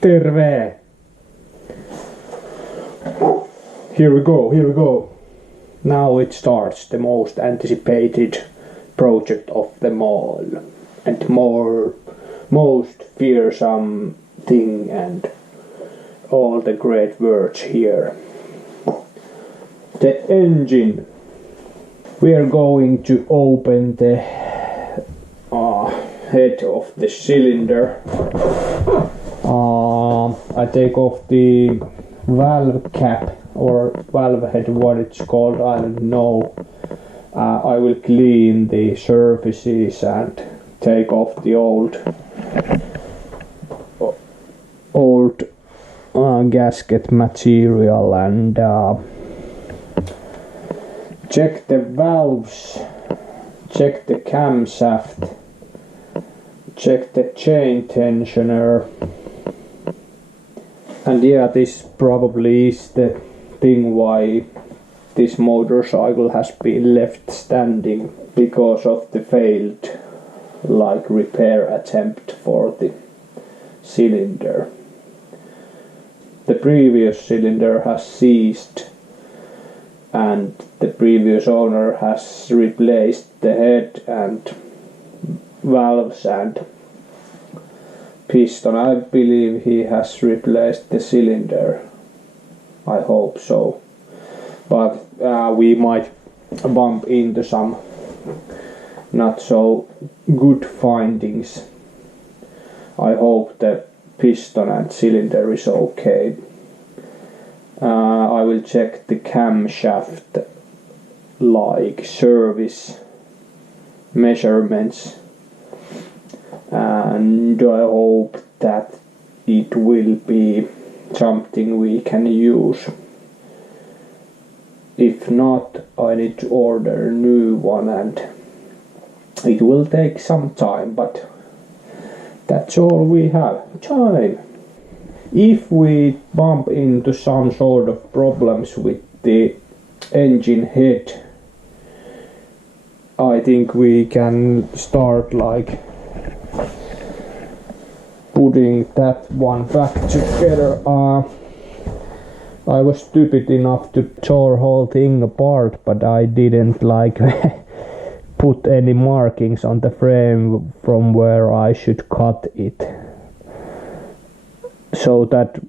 Terve! Here we go. Now it starts the most anticipated project of them all. And most fearsome thing and all the great words here. The engine. We are going to open the head of the cylinder. I take off the valve cap or valve head, what it's called, I don't know. I will clean the surfaces and take off the old gasket material and check the valves, check the camshaft, check the chain tensioner. And yeah, this probably is the thing why this motorcycle has been left standing, because of the failed repair attempt for the cylinder. The previous cylinder has seized and the previous owner has replaced the head and valves and piston. I believe he has replaced the cylinder. I hope so. But we might bump into some not so good findings. I hope the piston and cylinder is okay. I will check the camshaft service measurements, and I hope that it will be something we can use. If not, I need to order a new one and it will take some time, but that's all we have. Time! If we bump into some sort of problems with the engine head, I think we can start putting that one back together. I was stupid enough to tear the whole thing apart, but I didn't put any markings on the frame from where I should cut it. So that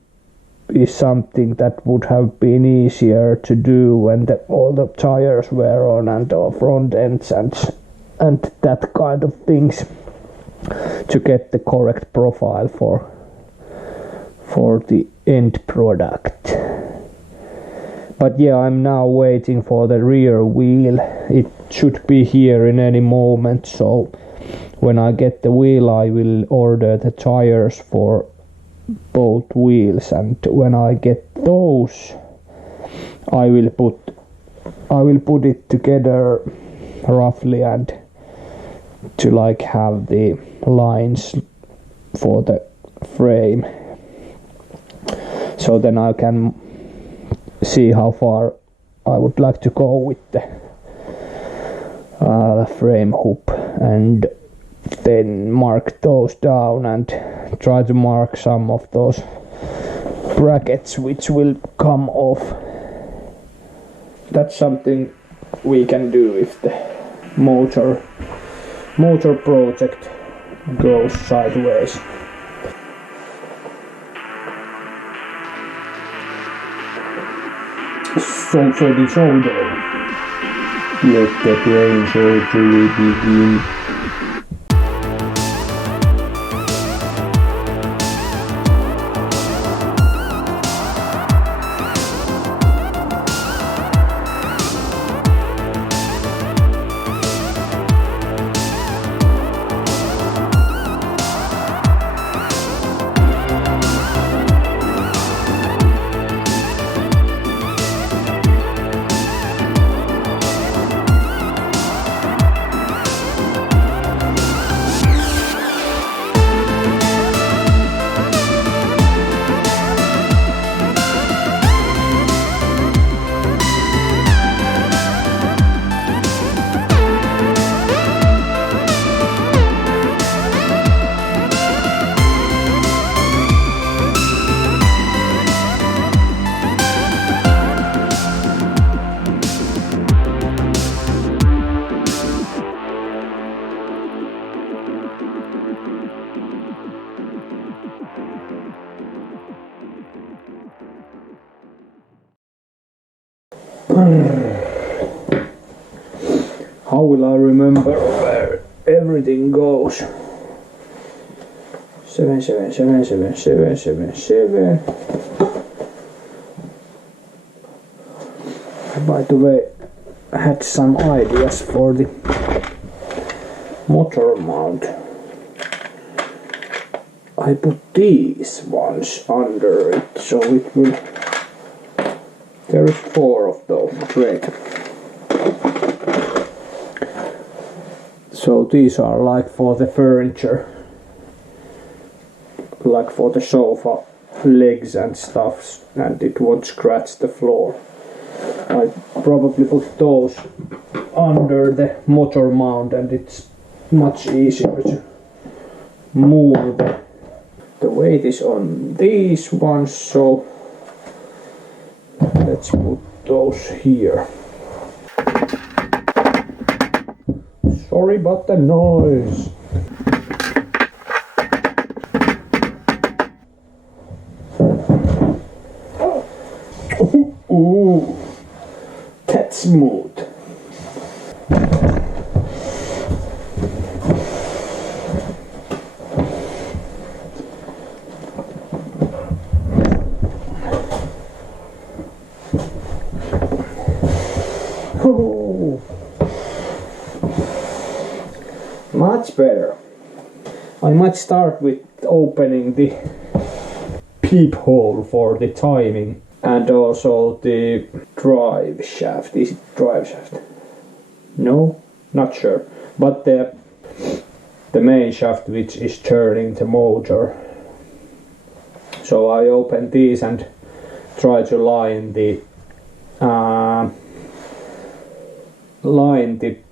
is something that would have been easier to do when all the tires were on and the front ends and that kind of things, to get the correct profile for the end product. But yeah, I'm now waiting for the rear wheel. It should be here in any moment, so when I get the wheel I will order the tires for both wheels, and when I get those I will put it together roughly and to have the lines for the frame, so then I can see how far I would like to go with the frame hoop, and then mark those down and try to mark some of those brackets which will come off. That's something we can do if the motor project goes sideways. So for the shoulder, let the brain surgery begin. How will I remember where everything goes? 7777777. By the way, I had some ideas for the motor mount. I put these ones under it, so it will. There is 4 of those. Great. So these are like for the furniture, like for the sofa legs and stuff, and it won't scratch the floor. I probably put those under the motor mount, and it's much easier to move the weight is on these ones, so let's put those here. Sorry about the noise. Ooh, that's smooth. Oh, much better. I might start with opening the peephole for the timing. And also the drive shaft. Is it drive shaft? No, not sure. But the main shaft which is turning the motor. So I open these and try to line the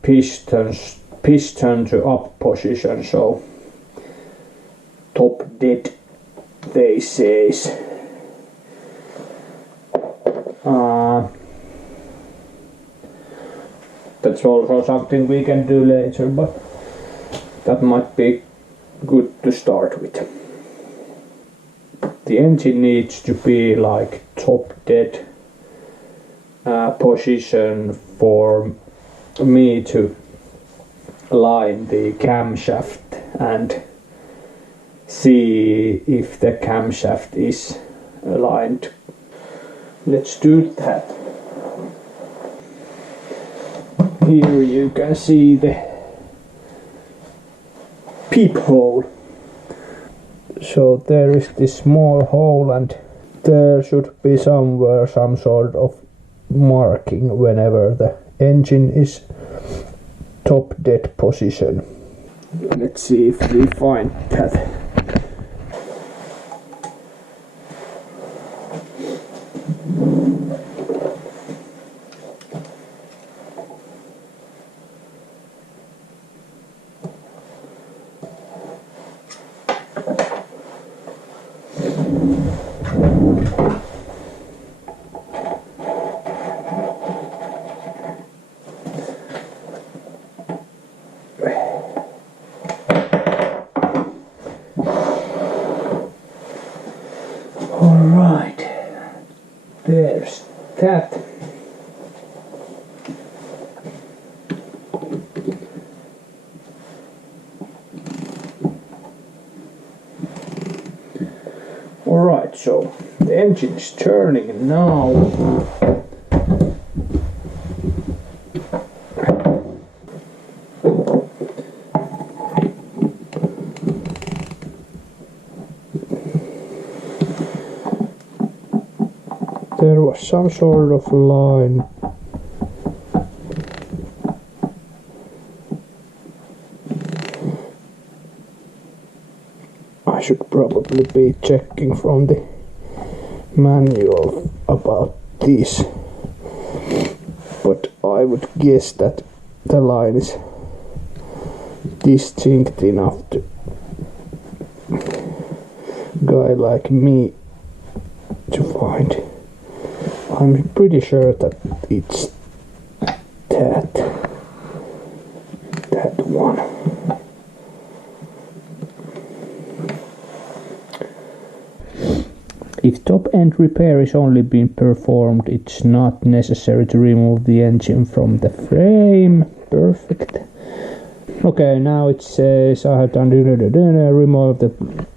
piston to up position. So top dead, they says. That's also something we can do later, but that might be good to start with. The engine needs to be like top dead position for me to line the camshaft and see if the camshaft is aligned. Let's do that. Here you can see the peephole. So there is this small hole, and there should be somewhere some sort of marking whenever the engine is top dead position. Let's see if we find that. Alright, there's that. Alright, so the engine is turning now. There was some sort of line. I should probably be checking from the manual about this, but I would guess that the line is distinct enough to a guy like me to find. I'm pretty sure that it's that one. If top-end repair is only being performed, it's not necessary to remove the engine from the frame. Perfect. Okay, now it says I have done remove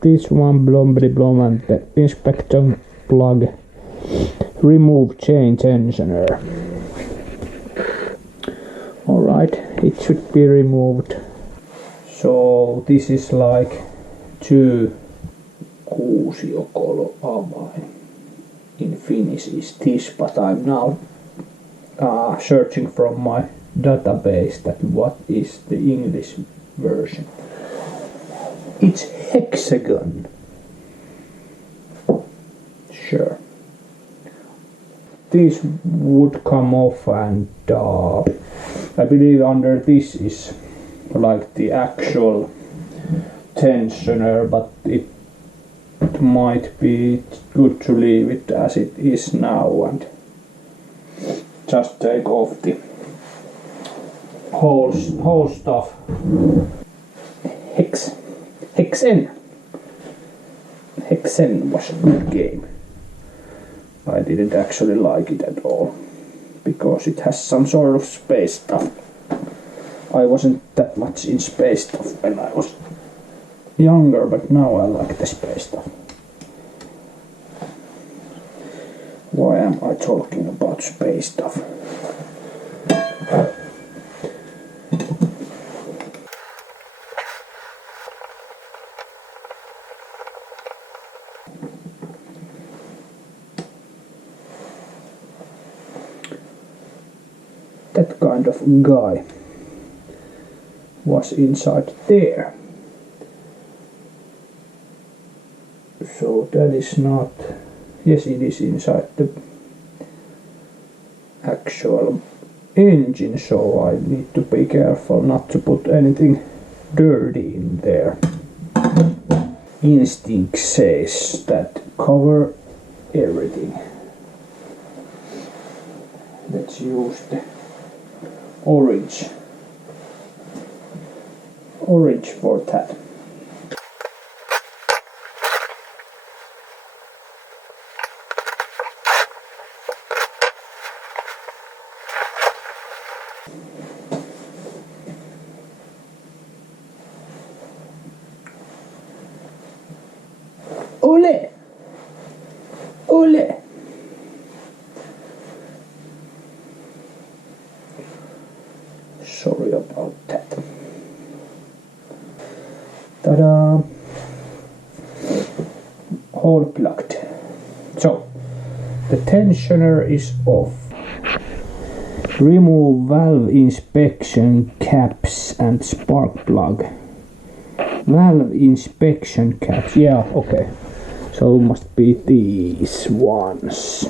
this one blom and the inspection plug. Remove chain tensioner. Alright, it should be removed. So this is like 2 kuusiokolo avain. In Finnish is this, but I'm now searching from my database that what is the English version. It's hexagon. Sure. This would come off, and I believe under this is like the actual tensioner, but it might be good to leave it as it is now and just take off the whole stuff. Hexen was a good game. I didn't actually like it at all because it has some sort of space stuff. I wasn't that much in space stuff when I was younger, but now I like the space stuff. Why am I talking about space stuff? That kind of guy was inside there. So that is not... Yes, it is inside the actual engine, so I need to be careful not to put anything dirty in there. Instinct says that cover everything. Let's use the orange for that. Ole! Ole! Sorry about that. Ta-da! Hole plugged. So, the tensioner is off. Remove valve inspection caps and spark plug. Valve inspection caps. Yeah, okay. So it must be these ones.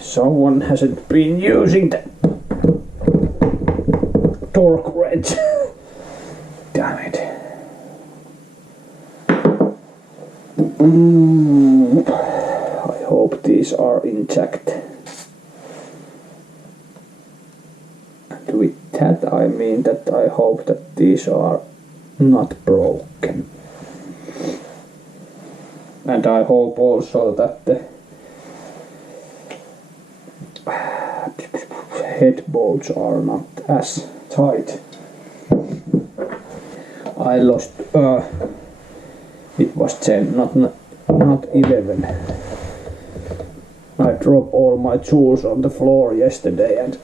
Someone hasn't been using the torque wrench. Damn it. I hope these are intact. And with that I mean that I hope that these are not broken. And I hope also that the head bolts are not as tight. I lost it was 10, not 11. I dropped all my tools on the floor yesterday and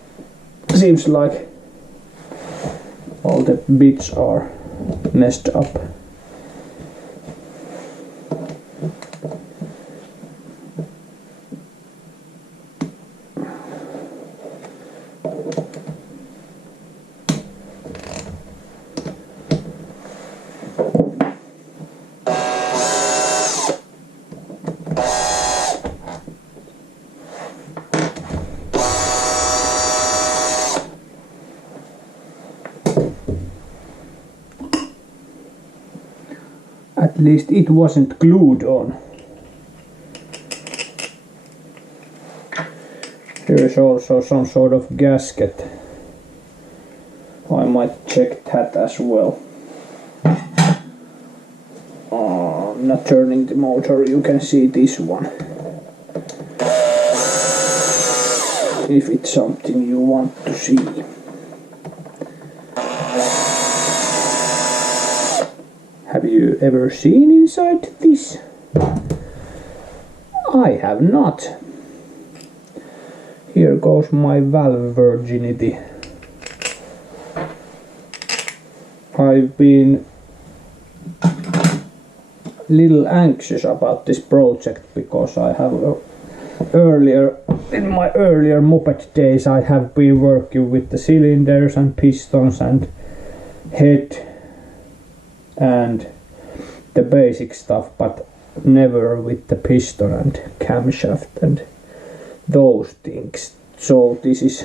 seems like all the bits are messed up. At least it wasn't glued on. Here is also some sort of gasket. I might check that as well. I'm not turning the motor, you can see this one. If it's something you want to see. Have you ever seen inside this? I have not. Here goes my valve virginity. I've been a little anxious about this project because I have in my earlier moped days I have been working with the cylinders and pistons and head and the basic stuff, but never with the piston and camshaft and those things. So this is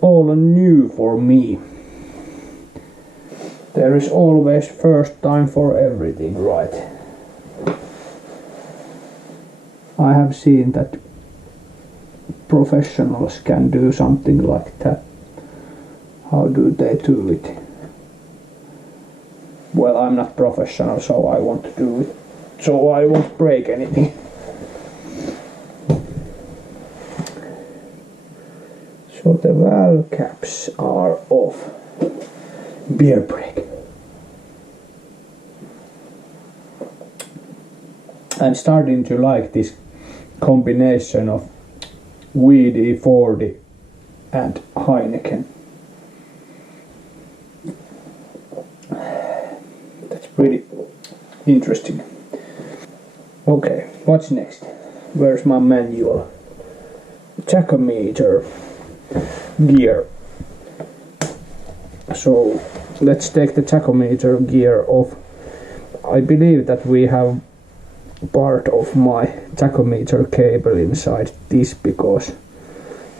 all new for me. There is always first time for everything, right? I have seen that professionals can do something like that. How do they do it? Well, I'm not professional, so I won't do it. So I won't break anything. So the valve caps are off. Beer break. I'm starting to like this combination of WD-40 and Heineken. That's pretty interesting. Okay, what's next? Where's my manual? Tachometer gear. So let's take the tachometer gear off. I believe that we have part of my tachometer cable inside this, because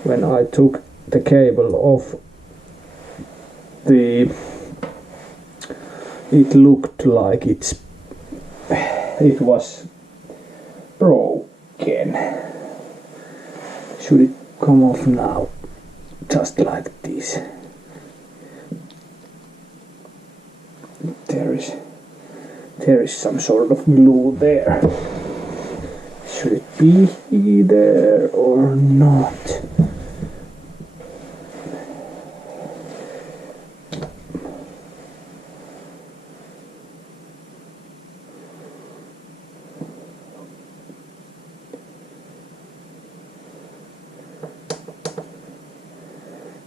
when I took the cable off, it looked like it was broken. Should it come off now? Just like this. There is some sort of glue there. Should it be there or not?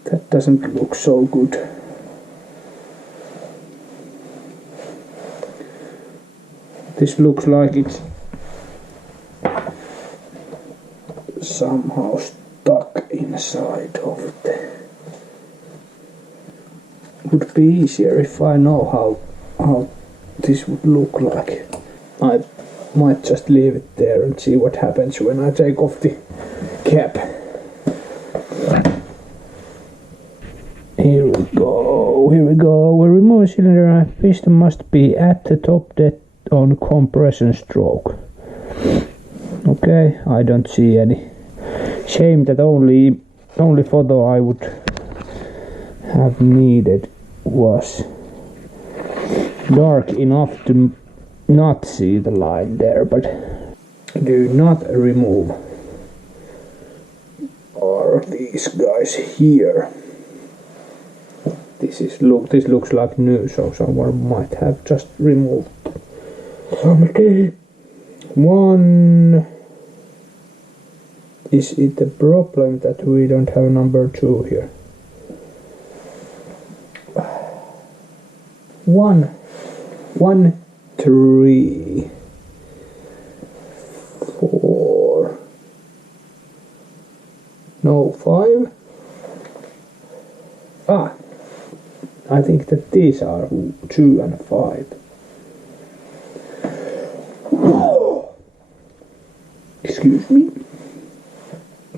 That doesn't look so good. This looks like it's somehow stuck inside of it. Would be easier if I know how this would look like. I might just leave it there and see what happens when I take off the cap. Here we go. We remove a cylinder. Piston must be at the top dead on compression stroke. Okay, I don't see any. Shame that only photo I would have needed was dark enough to not see the line there, but do not remove are these guys here. This looks like new, so someone might have just removed something. One. Is it the problem that we don't have number 2 here? 1, 3, 4. No, 5. I think that these are 2 and 5. Excuse me.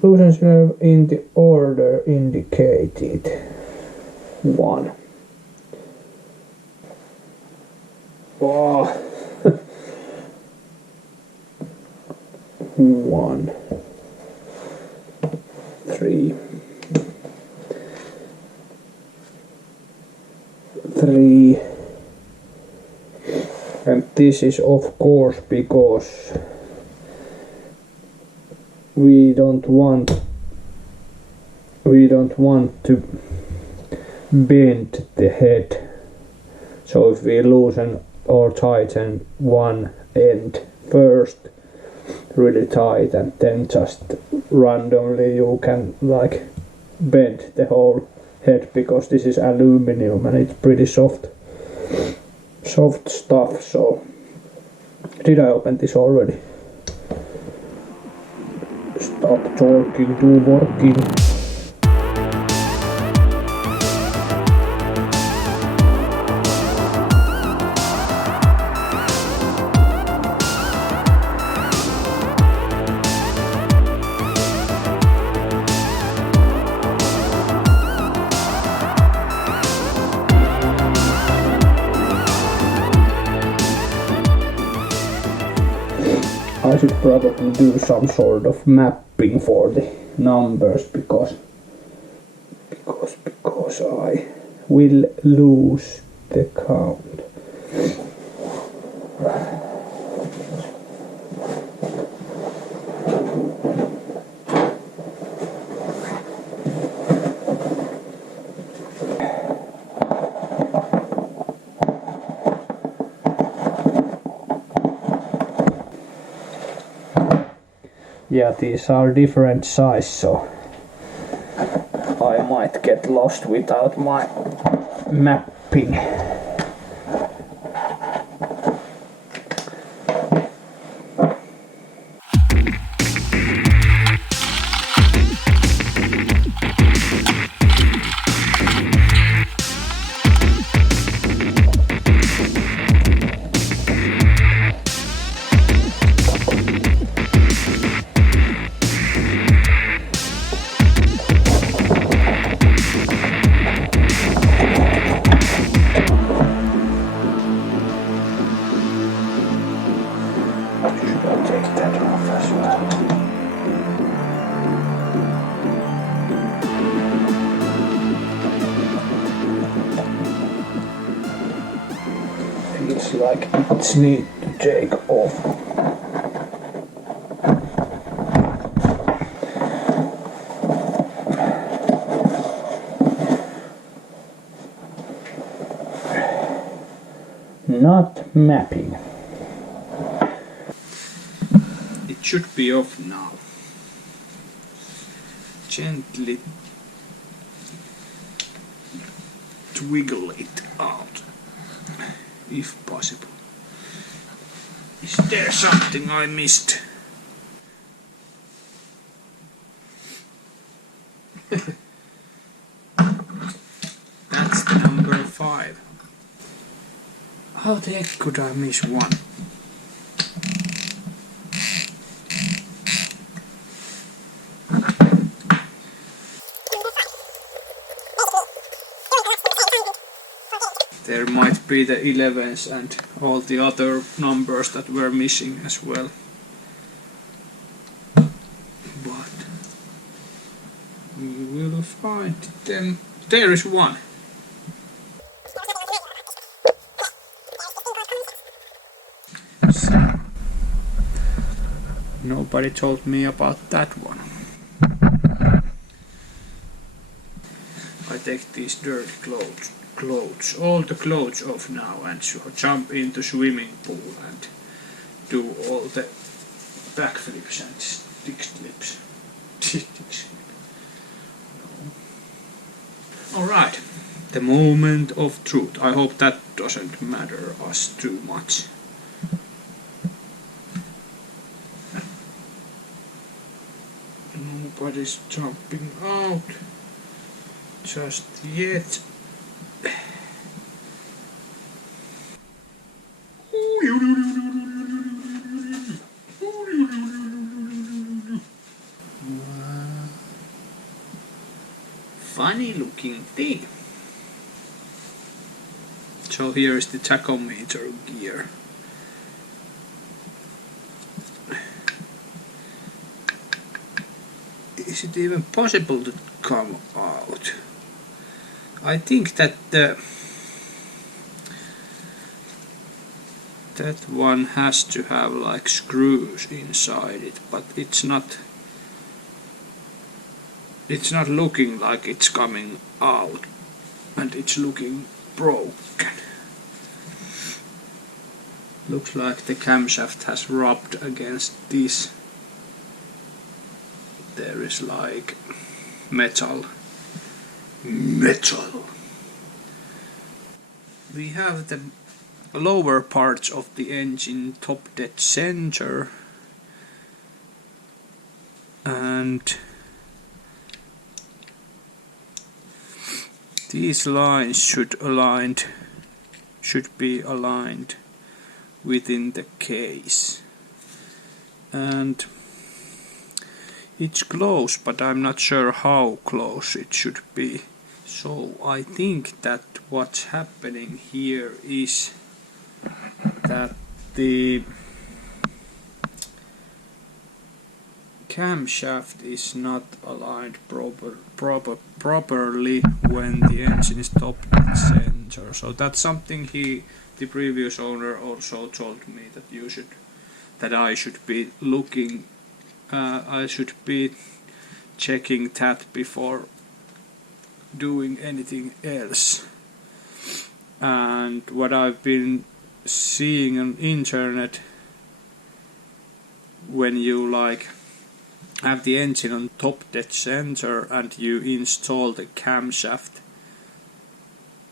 Loose nerve in the order indicated. 1. Wow. 1, 3, 3, and this is of course because we don't want to bend the head. So if we loosen or tighten one end first really tight and then just randomly you can like bend the whole head, because this is aluminum and it's pretty soft stuff. So did I open this already? Stop talking, do working. I should probably do some sort of mapping for the numbers because I will lose the count. Yeah, these are different size, so I might get lost without my mapping. Feels like it's need to take off. Not mapping. It should be off now. Gently twiggle it out, if possible. Is there something I missed? That's the number 5. How the heck could I miss one? There might be the 11s and all the other numbers that were missing as well. But we will find them. There is one. So, nobody told me about that one. I take these dirty all the clothes off now and jump into swimming pool and do all the backflips and stick flips. Alright, the moment of truth. I hope that doesn't matter us too much. Nobody's jumping out just yet. Funny looking thing. So here is the tachometer gear. Is it even possible to come out? I think that that one has to have like screws inside it, but it's not looking like it's coming out, and it's looking broken. Looks like the camshaft has rubbed against this. There is like metal. We have the lower parts of the engine top dead center, and these lines should be aligned within the case, and it's close, but I'm not sure how close it should be. So I think that what's happening here is that the camshaft is not aligned properly when the engine is top dead center. So that's something the previous owner also told me that I should be looking. I should be checking that before doing anything else. And what I've been seeing on internet, when you like have the engine on top dead center and you install the camshaft,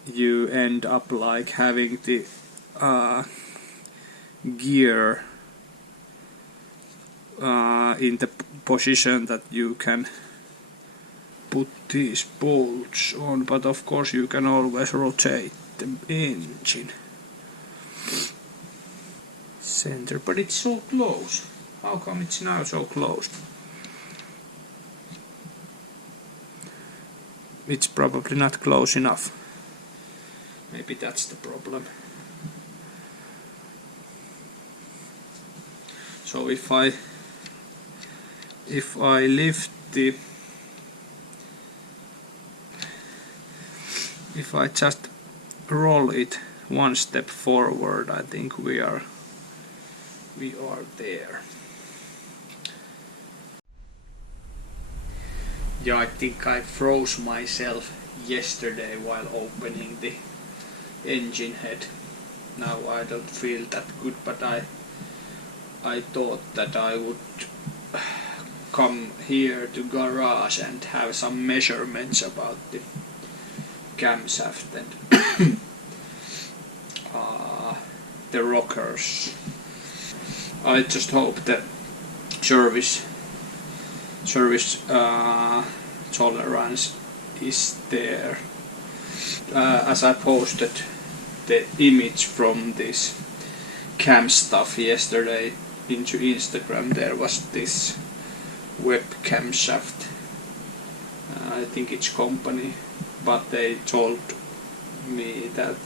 you end up like having the gear in the position that you can put these bolts on, but of course you can always rotate the engine center, but it's so close. How come it's now so close? It's probably not close enough. Maybe that's the problem. So if I lift the, if I just roll it one step forward, I think we are there. Yeah, I think I froze myself yesterday while opening the engine head. Now I don't feel that good, but I thought that I would come here to garage and have some measurements about the camshaft and the rockers. I just hope that service tolerance is there. As I posted the image from this cam stuff yesterday into Instagram, there was this web camshaft. I think it's company, but they told me that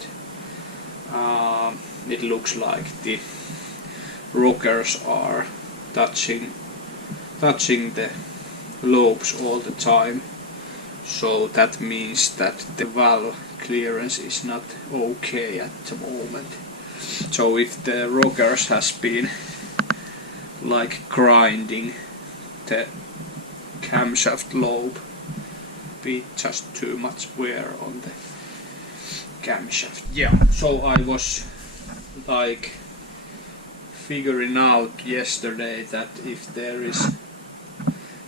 it looks like the rockers are touching the lobes all the time, so that means that the valve clearance is not okay at the moment. So if the rockers has been like grinding the camshaft lobe, be just too much wear on the camshaft. Yeah, so I was like figuring out yesterday that if there is,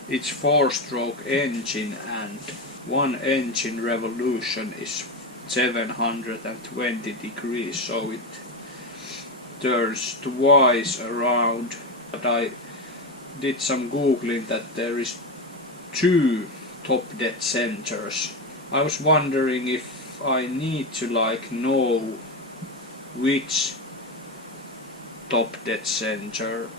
it's 4-stroke engine and one engine revolution is 720 degrees, so it turns twice around. But I did some googling that there is 2 top dead centers. I was wondering if I need to like know which top dead center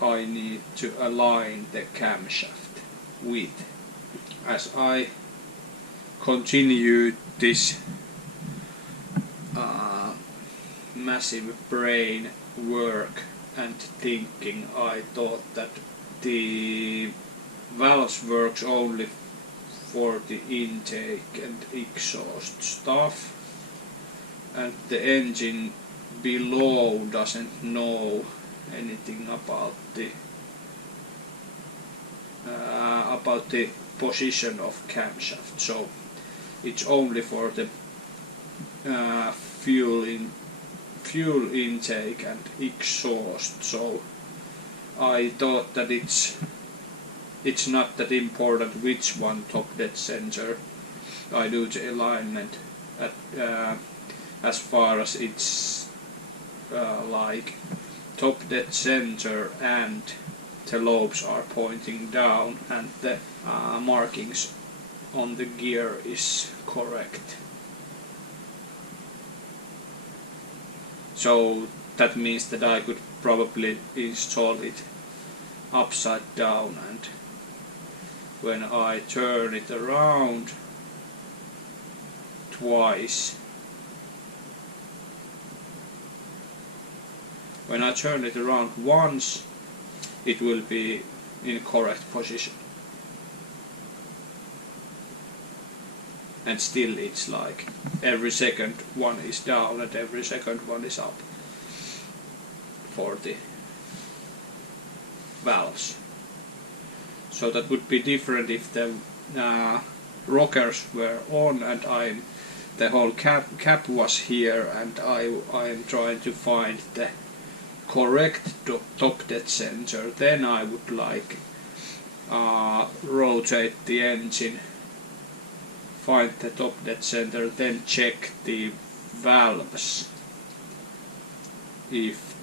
I need to align the camshaft with. As I continue this massive brain work and thinking, I thought that the valves works only for the intake and exhaust stuff, and the engine below doesn't know anything about the position of camshaft, so it's only for the fuel intake and exhaust. So I thought that it's not that important which one top dead sensor I do the alignment at, as far as it's like top dead center and the lobes are pointing down and the markings on the gear is correct. So that means that I could probably install it upside down, and when I turn it around twice, when I turn it around once, it will be in correct position. And still it's like every second one is down and every second one is up for the valves. So that would be different if the rockers were on and the whole cap was here, and I'm trying to find the correct top dead sensor. Then I would like rotate the engine, find the top dead center, then check the valves if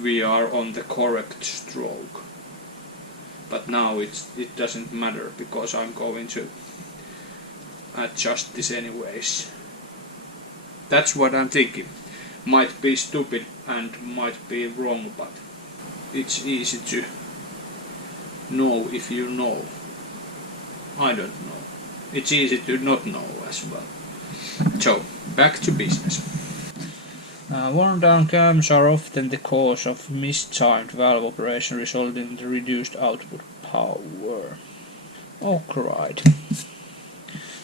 we are on the correct stroke. But now it doesn't matter because I'm going to adjust this anyways. That's what I'm thinking. Might be stupid and might be wrong, but it's easy to know if you know. I don't know. It's easy to not know as well. So, back to business. Worn down cams are often the cause of mistimed valve operation, resulting in the reduced output power. Alright.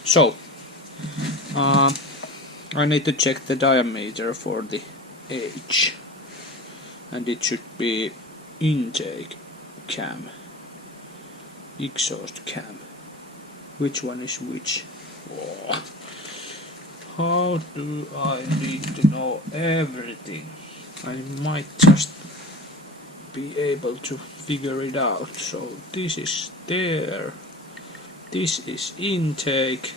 So, I need to check the diameter for the H, and it should be intake cam, exhaust cam. Which one is which? Oh. How do I need to know everything? I might just be able to figure it out. So this is there, this is intake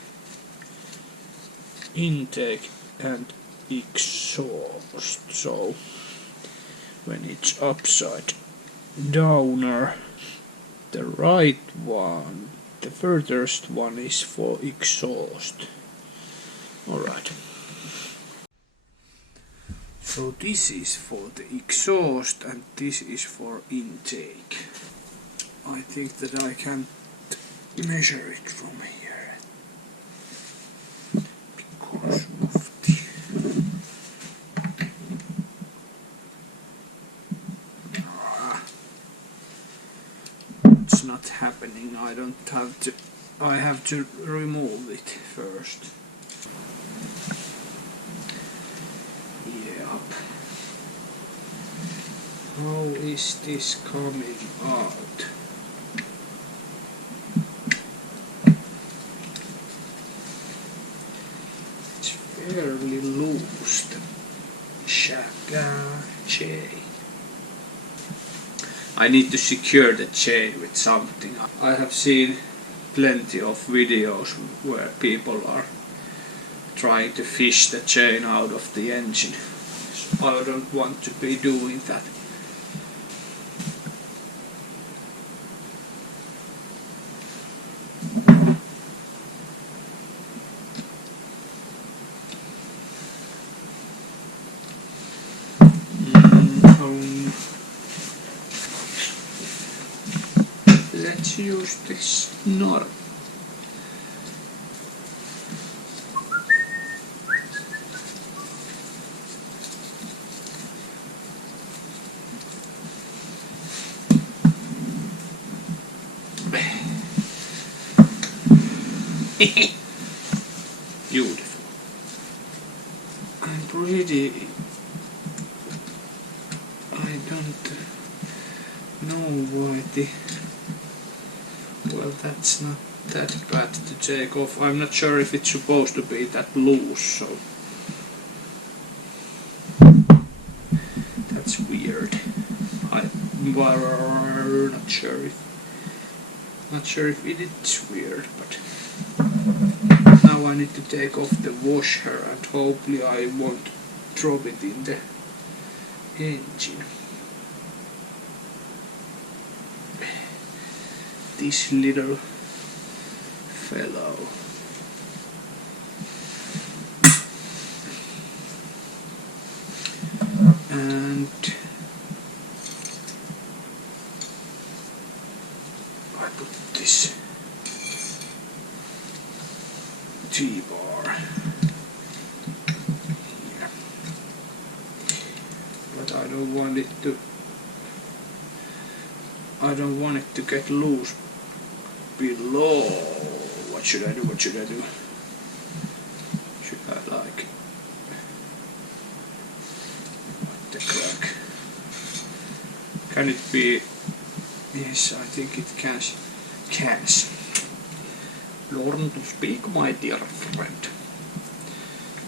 and exhaust. So when it's upside downer, the right one, the furthest one is for exhaust. Alright. So this is for the exhaust and this is for intake. I think that I can measure it from here because of it's not happening. I have to remove it first. How is this coming out? It's fairly loose, the chain. I need to secure the chain with something. I have seen plenty of videos where people are trying to fish the chain out of the engine. So I don't want to be doing that. Let's use this knot. Beautiful. And pretty. I don't know why the. Well, that's not that bad to take off. I'm not sure if it's supposed to be that loose, so. That's weird. I'm not sure if it is weird, but now I need to take off the washer and hopefully I won't drop it in the engine. This little fellow. And I put this T-bar here, but I don't want it to get loose below. What should I do? Should I like what the crack? Can it be? Yes, I think it can. Learn to speak, my dear friend.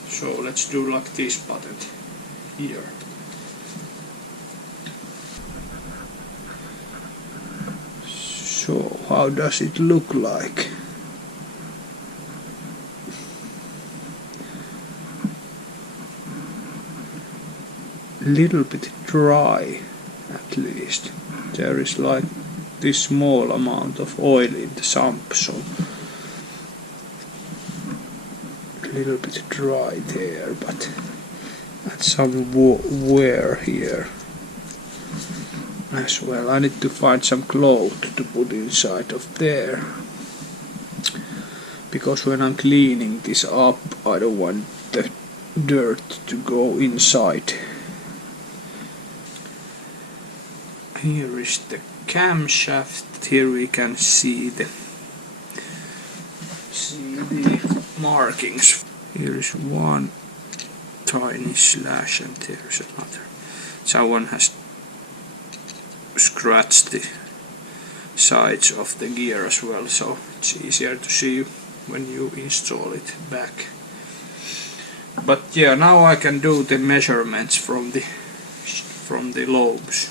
So let's do like this button here. So how does it look like? Little bit dry, at least. There is like this small amount of oil in the sump, so a little bit dry there, but that's some wear here as well. I need to find some cloth to put inside of there, because when I'm cleaning this up I don't want the dirt to go inside. Here is the camshaft. Here we can see the markings. Here is one tiny slash and there is another. Someone has scratched the sides of the gear as well, so it's easier to see when you install it back. But yeah, now I can do the measurements from the lobes.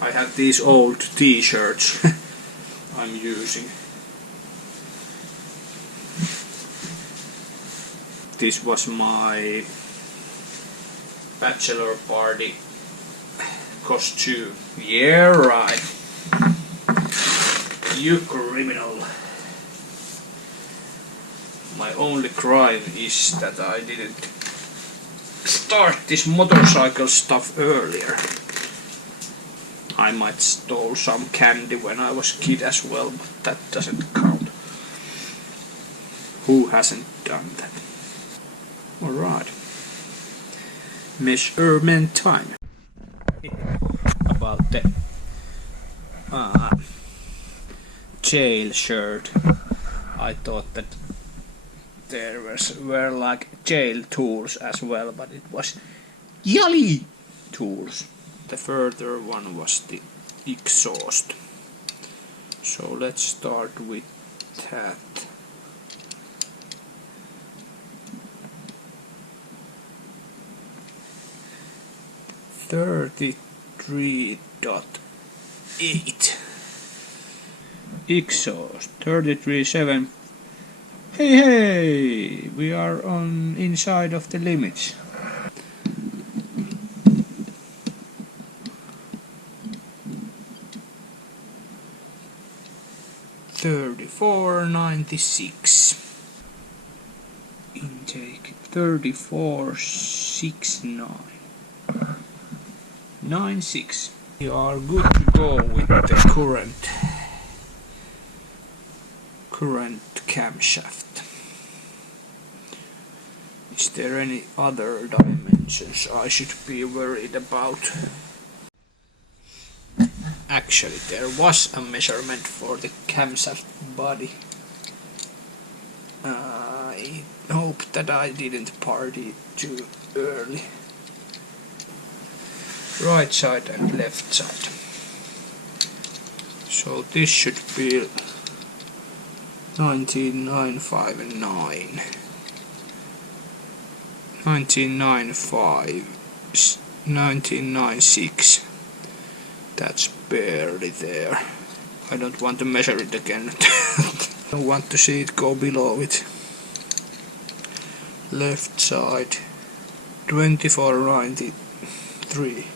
I have these old t-shirts I'm using. This was my bachelor party costume. Yeah, right. You criminal. My only crime is that I didn't start this motorcycle stuff earlier. I might stole some candy when I was a kid as well, but that doesn't count. Who hasn't done that? Alright. Measurement time. About the jail shirt. I thought that there were like jail tools as well, but it was Yali tools. The further one was the exhaust. So let's start with that. $33.8 exhaust 33.7. Hey, we are on inside of the limits. $34.96. Intake 34.69.96. We are good to go with the current camshaft. Is there any other dimensions I should be worried about? Actually, there was a measurement for the camshaft body. hope that I didn't party too early. Right side and left side. So this should be 19,959. 1995, 1996. That's barely there. I don't want to measure it again. I don't want to see it go below it. Left side 2493.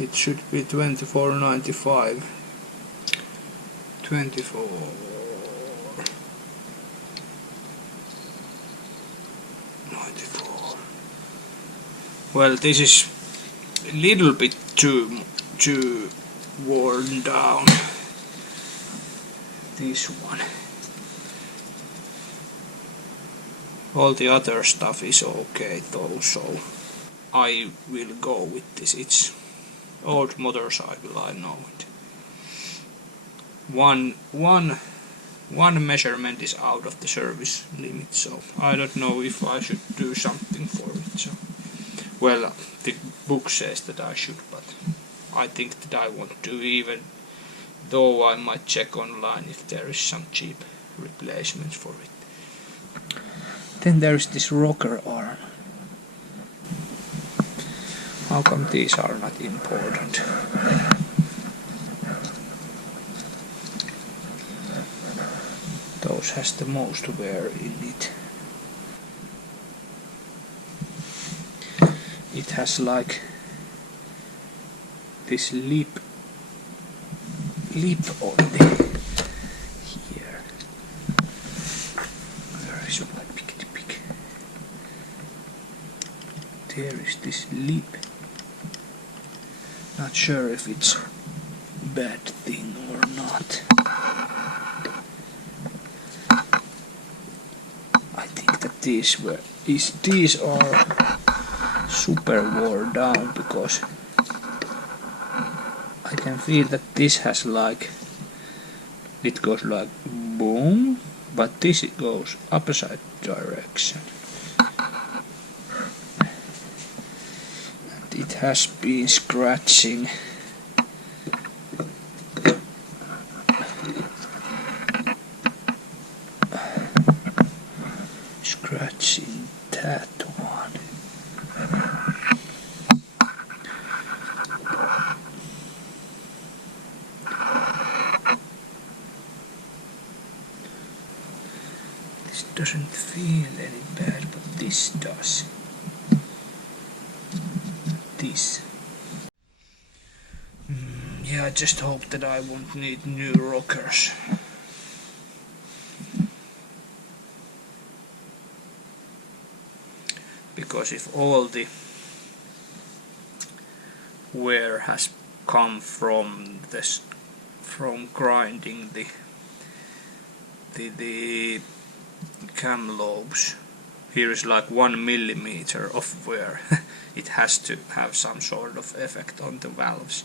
It should be 2495. 2494. Well, this is a little bit too worn down. This one. All the other stuff is okay though, so I will go with this. It's old motorcycle, I know it. One measurement is out of the service limit, so I don't know if I should do something for it. So, well, the book says that I should, but I think that I won't do, even though I might check online if there is some cheap replacement for it. Then there is this rocker arm. How come these are not important? Those has the most wear in it. It has like this lip on the here. Where is my pick? There is this lip. Not sure if it's a bad thing or not. I think that these are super worn down, because I can feel that this has like, it goes like boom, but this it goes opposite direction. And it has been scratching. Scratching that one. This doesn't feel any bad, but this does. This. Yeah, I just hope that I won't need new rockers. Because if all the wear has come from this, from grinding the cam lobes, here is like 1 millimeter of wear. It has to have some sort of effect on the valves.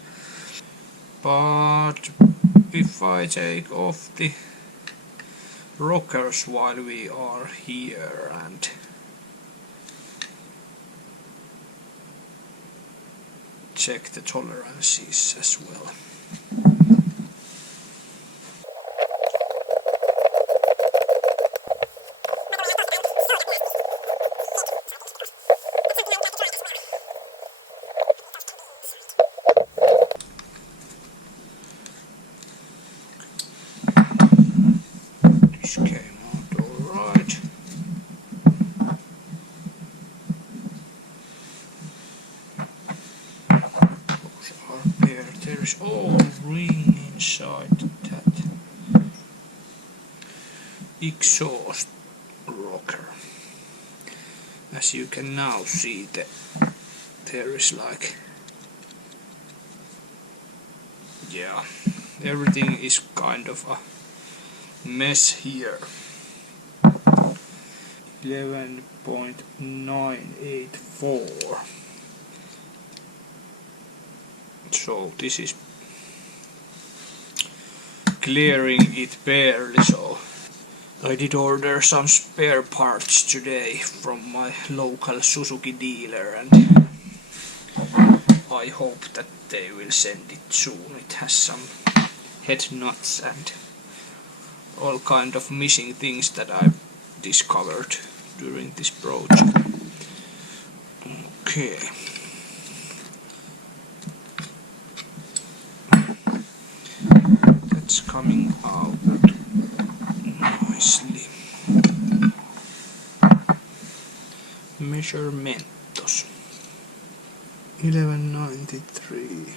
But if I take off the rockers while we are here and check the tolerances as well. This came out alright. There is all ring inside that exhaust rocker. As you can now see, there is like, yeah, everything is kind of a mess here. 11.984. So this is clearing it barely, so I did order some spare parts today from my local Suzuki dealer, and I hope that they will send it soon. It has some head nuts and all kind of missing things that I've discovered during this project. Okay. That's coming out nicely. Measuramentos 1193,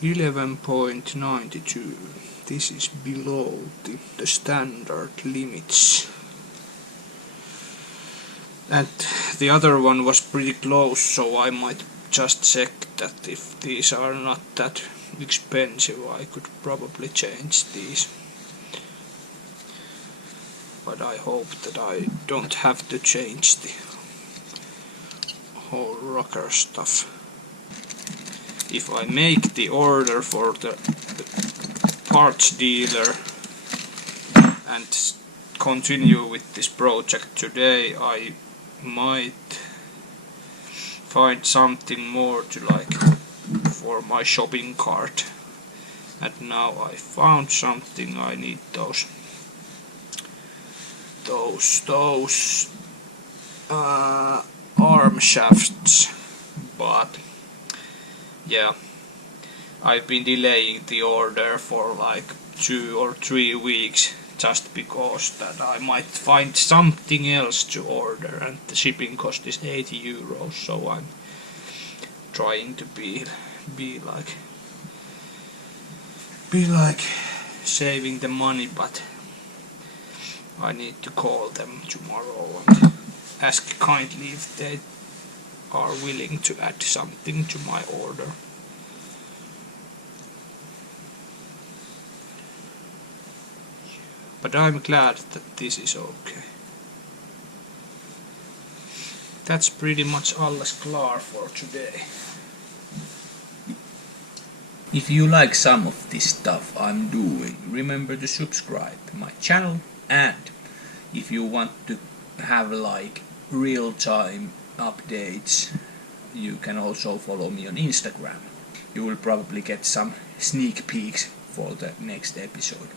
11.92. This is below the standard limits. And the other one was pretty close, so I might just check that if these are not that expensive, I could probably change these. But I hope that I don't have to change the whole rocker stuff. If I make the order for the parts dealer and continue with this project today, I might find something more to like for my shopping cart. And now I found something. I need those arm shafts, but yeah, I've been delaying the order for like 2 or 3 weeks just because that I might find something else to order, and the shipping cost is 80 euros, so I'm trying to be like saving the money, but I need to call them tomorrow and ask kindly if they are willing to add something to my order. But I'm glad that this is okay. That's pretty much alles klar for today. If you like some of this stuff I'm doing, remember to subscribe to my channel, and if you want to have like real-time updates, you can also follow me on Instagram. You will probably get some sneak peeks for the next episode.